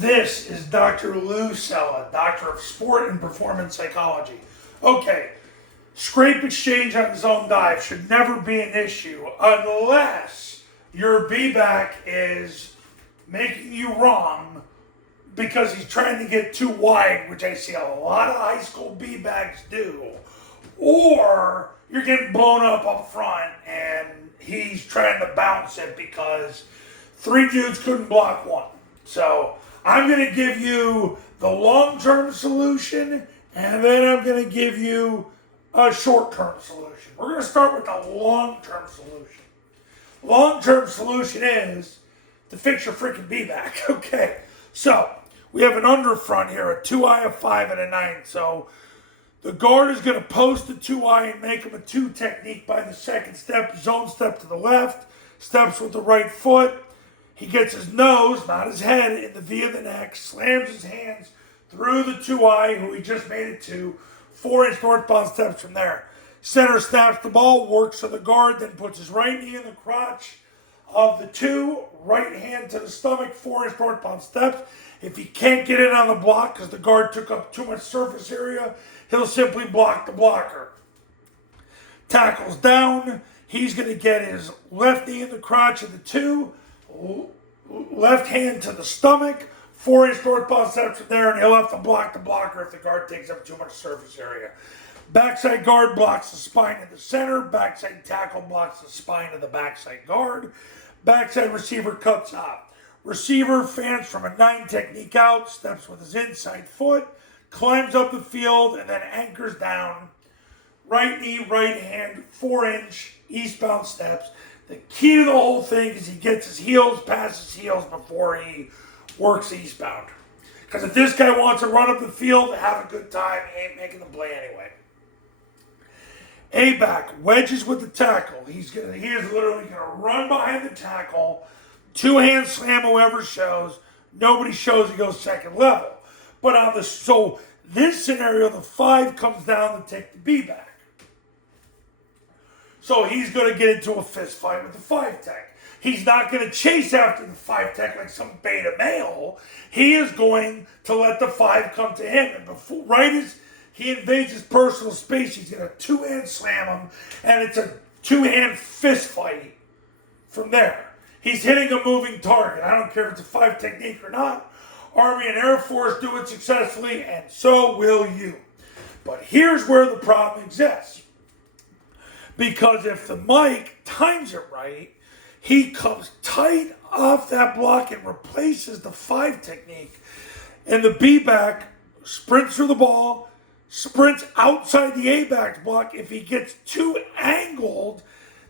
This is Dr. Lou Cella, Doctor of Sport and Performance Psychology. Okay, scrape exchange on zone dive should never be an issue unless your B-back is making you wrong because he's trying to get too wide, which I see a lot of high school B-backs do. Or you're getting blown up front and he's trying to bounce it because three dudes couldn't block one. So I'm going to give you the long-term solution, and then I'm going to give you a short-term solution. We're going to start with the long-term solution. Long-term solution is to fix your freaking B-back. Okay, so we have an underfront here, a 2-eye, a 5, and a 9. So the guard is going to post the 2-eye and make him a 2 technique by the second step, zone step to the left, steps with the right foot. He gets his nose, not his head, in the V of the neck, slams his hands through the 2-eye, who he just made it to, 4-inch northbound steps from there. Center snaps the ball, works to the guard, then puts his right knee in the crotch of the 2, right hand to the stomach, 4-inch northbound steps. If he can't get in on the block because the guard took up too much surface area, he'll simply block the blocker. Tackles down, he's going to get his left knee in the crotch of the 2, left hand to the stomach, 4-inch northbound steps from there, and he'll have to block the blocker if the guard takes up too much surface area. Backside guard blocks the spine of the center. Backside tackle blocks the spine of the backside guard. Backside receiver cuts off. Receiver fans from a 9 technique out, steps with his inside foot, climbs up the field, and then anchors down. Right knee, right hand, 4-inch eastbound steps. The key to the whole thing is he gets his heels past his heels before he works eastbound. Because if this guy wants to run up the field, have a good time, he ain't making the play anyway. A-back, wedges with the tackle. He is literally going to run behind the tackle, 2-hand slam whoever shows. Nobody shows, he goes second level. But so this scenario, the 5 comes down to take the B-back. So he's going to get into a fist fight with the 5 tech. He's not going to chase after the 5 tech like some beta male. He is going to let the 5 come to him. And before, right as he invades his personal space, he's going to 2-hand slam him. And it's a 2-hand fist fight from there. He's hitting a moving target. I don't care if it's a 5 technique or not. Army and Air Force do it successfully, and so will you. But here's where the problem exists. Because if the mic times it right, he comes tight off that block and replaces the 5 technique. And the B-back sprints through the ball, sprints outside the A-back block. If he gets too angled,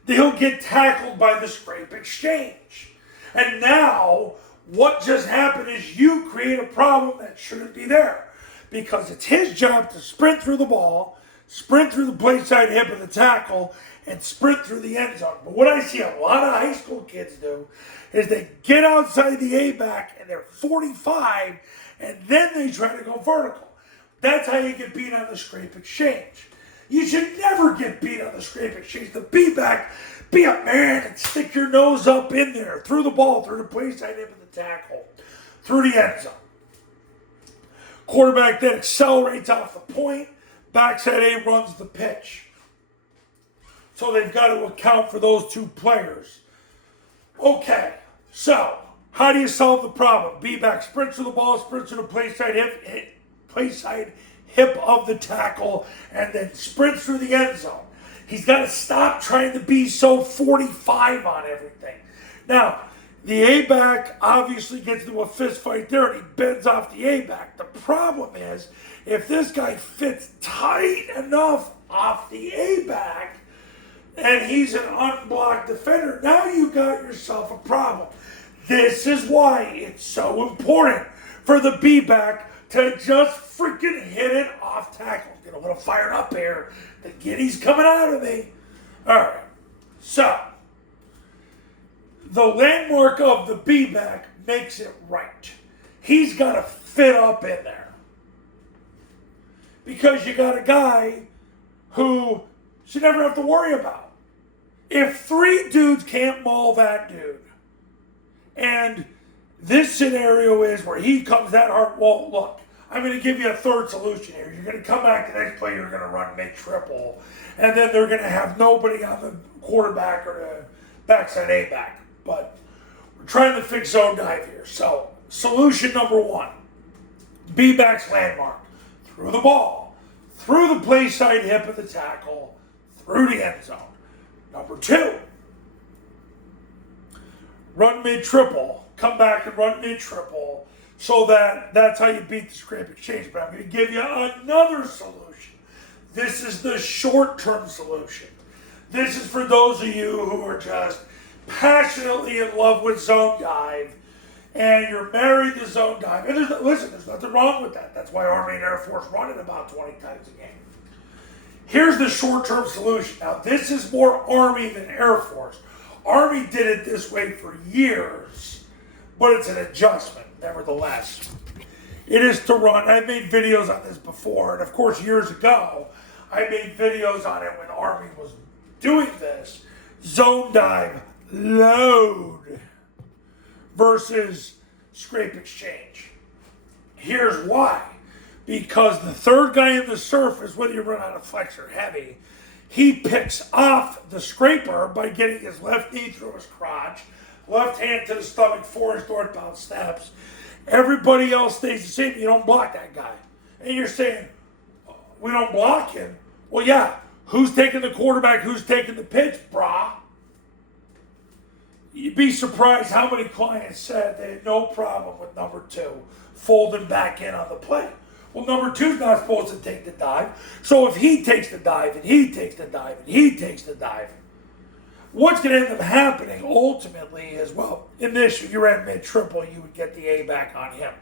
he'll get tackled by the scrape exchange. And now, what just happened is you create a problem that shouldn't be there. Because it's his job to sprint through the ball, sprint through the Playside hip of the tackle, and sprint through the end zone. But what I see a lot of high school kids do is they get outside the A-back and they're 45, and then they try to go vertical. That's how you get beat on the scrape exchange. You should never get beat on the scrape exchange. The B-back, be a man and stick your nose up in there, through the ball, through the Playside hip of the tackle, through the end zone. Quarterback then accelerates off the point. Backside A runs the pitch. So they've got to account for those 2 players. Okay, so how do you solve the problem? B-back sprints to the ball, sprints to the Playside hip of the tackle, and then sprints through the end zone. He's got to stop trying to be so 45 on everything. Now, the A-back obviously gets into a fist fight there, and he bends off the A-back. The problem is, if this guy fits tight enough off the A-back, and he's an unblocked defender, now you got yourself a problem. This is why it's so important for the B-back to just freaking hit it off tackle. Get a little fired up here. The giddy's coming out of me. All right, so the landmark of the B-back makes it right. He's got to fit up in there. Because you got a guy who should never have to worry about. If 3 dudes can't maul that dude, and This scenario is where he comes that hard. Well, look, I'm going to give you a third solution here. You're going to come back the next play, you're going to run mid-triple, and then they're going to have nobody on the quarterback or the backside A-back. But we're trying to fix zone dive here. So, solution number one, B-back's landmark. Through the ball, through the play side hip of the tackle, through the end zone. Number two, run mid-triple. Come back and run mid-triple, so that's how you beat the scrape exchange. But I'm going to give you another solution. This is the short-term solution. This is for those of you who are just passionately in love with zone dive, and you're married to zone dive. And there's nothing wrong with that. That's why Army and Air Force run it about 20 times a game. Here's the short-term solution. Now, this is more Army than Air Force. Army did it this way for years, but it's an adjustment, nevertheless. It is to run. I made videos on this before, and of course, years ago, I made videos on it when Army was doing this. Zone dive, load, versus scrape exchange. Here's why. Because the third guy in the surface, whether you run out of flex or heavy, he picks off the scraper by getting his left knee through his crotch, left hand to the stomach, 4 inch northbound steps. Everybody else stays the same. You don't block that guy. And you're saying, we don't block him. Well, yeah. Who's taking the quarterback? Who's taking the pitch, brah? You'd be surprised how many clients said they had no problem with number two folding back in on the play. Well, number two's not supposed to take the dive. So if he takes the dive, and he takes the dive, and he takes the dive, what's going to end up happening ultimately is, well, in this, if you ran mid-triple, you would get the A-back on him.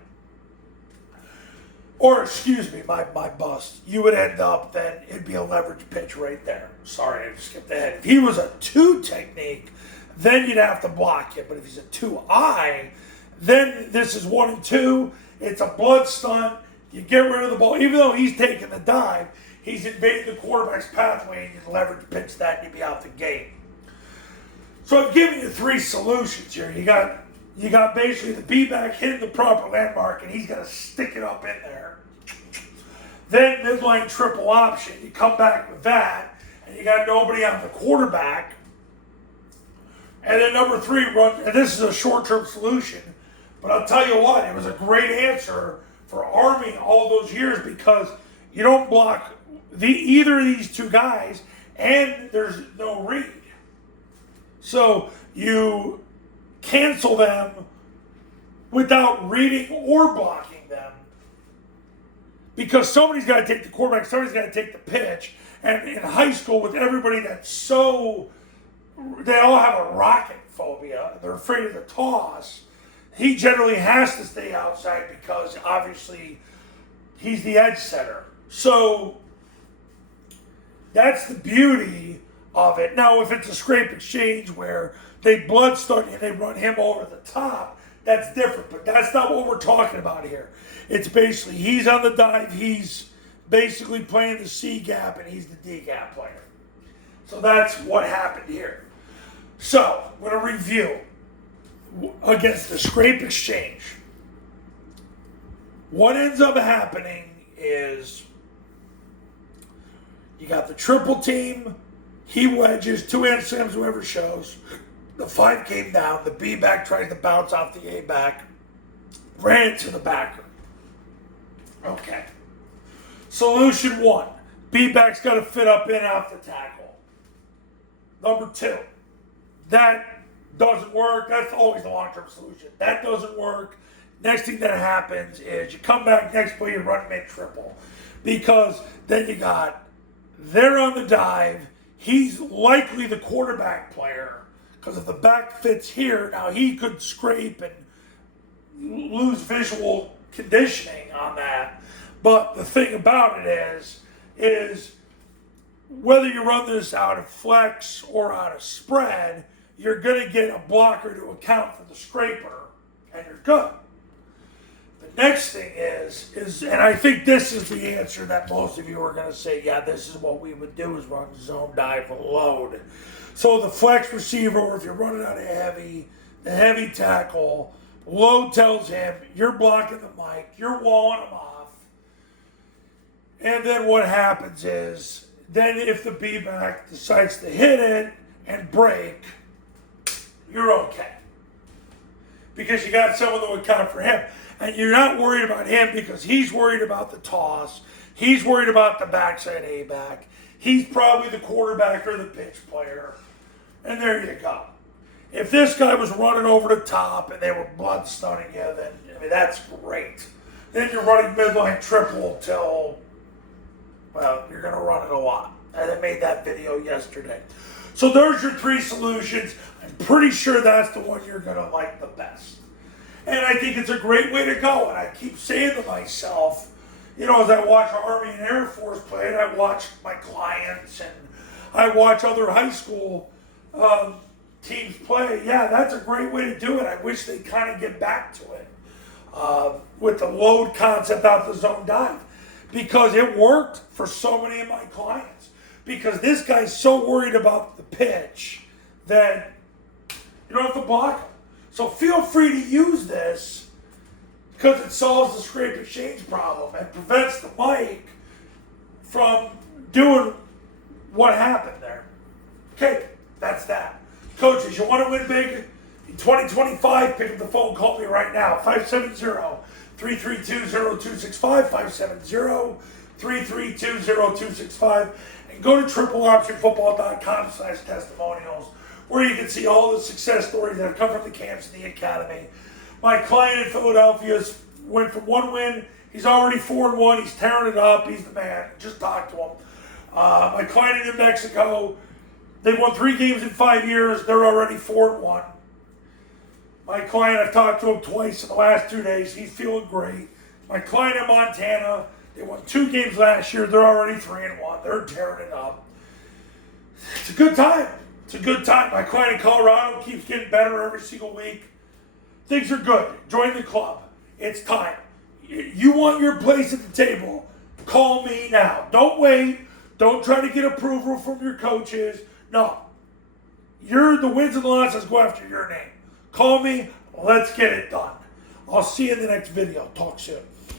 Or, excuse me, my bust. You would end up, then it'd be a leverage pitch right there. Sorry, I skipped ahead. If he was a 2 technique, then you'd have to block him. But if he's a 2-I, then this is 1 and 2. It's a blood stunt. You get rid of the ball. Even though he's taking the dive, he's invading the quarterback's pathway, and you leverage pitch that, and you'd be out the game. So I've given you 3 solutions here. You got basically the B-back hitting the proper landmark, and he's got to stick it up in there. Then midline triple option. You come back with that, and you got nobody on the quarterback. And then number 3, run. And this is a short-term solution, but I'll tell you what, it was a great answer for Army all those years because you don't block either of these 2 guys, and there's no read. So you cancel them without reading or blocking them because somebody's got to take the quarterback, somebody's got to take the pitch. And in high school, with everybody that's they all have a rocket phobia. They're afraid of the toss. He generally has to stay outside because obviously he's the edge setter. So that's the beauty of it. Now, if it's a scrape exchange where they blood stunt and they run him over the top, that's different. But that's not what we're talking about here. It's basically he's on the dive, he's basically playing the C gap, and he's the D gap player. So that's what happened here. So, I'm going to review against the scrape exchange. What ends up happening is you got the triple team, he wedges, 2 hand slams, whoever shows. The 5 came down, the B-back tries to bounce off the A-back, ran it to the backer. Okay. Solution 1, B-back's got to fit up in off the tackle. Number 2, that doesn't work. That's always the long-term solution. That doesn't work. Next thing that happens is you come back next play, you run mid-triple. Because then you got, they're on the dive, he's likely the quarterback player. Because if the back fits here, now he could scrape and lose visual conditioning on that. But the thing about it is whether you run this out of flex or out of spread, you're going to get a blocker to account for the scraper, and you're good. The next thing is, and I think this is the answer that most of you are going to say, yeah, this is what we would do is run zone dive load. So the flex receiver, or if you're running out of heavy, the heavy tackle Lowe tells him, you're blocking the mic, you're walling him off. And then what happens is, then if the B-back decides to hit it and break, you're okay. Because you got someone that would count for him. And you're not worried about him because he's worried about the toss. He's worried about the backside A-back. He's probably the quarterback or the pitch player. And there you go. If this guy was running over the top and they were blood stunning you, then that's great. Then you're running midline triple till, well, you're going to run it a lot. And I made that video yesterday. So there's your 3 solutions. I'm pretty sure that's the one you're going to like the best. And I think it's a great way to go. And I keep saying to myself, as I watch Army and Air Force play, and I watch my clients, and I watch other high school teams play, yeah, that's a great way to do it. I wish they'd kind of get back to it with the load concept out the zone dive, because it worked for so many of my clients. Because this guy's so worried about the pitch that you don't have to block him. So feel free to use this because it solves the scrape exchange problem and prevents the mic from doing what happened there. Okay, that's that. Coaches, you want to win big in 2025? Pick up the phone, call me right now. 570-332-0265, 570-332-0265. And go to tripleoptionfootball.com/testimonials, where you can see all the success stories that have come from the camps and the academy. My client in Philadelphia went from 1 win. He's already 4-1. He's tearing it up. He's the man. Just talk to him. My client in New Mexico, they won 3 games in 5 years. They're already 4-1. My client, I've talked to him twice in the last 2 days. He's feeling great. My client in Montana, they won 2 games last year. They're already 3-1. They're tearing it up. It's a good time. It's a good time. My client in Colorado keeps getting better every single week. Things are good. Join the club. It's time. You want your place at the table, call me now. Don't wait. Don't try to get approval from your coaches. No. The wins and losses go after your name. Call me. Let's get it done. I'll see you in the next video. Talk soon.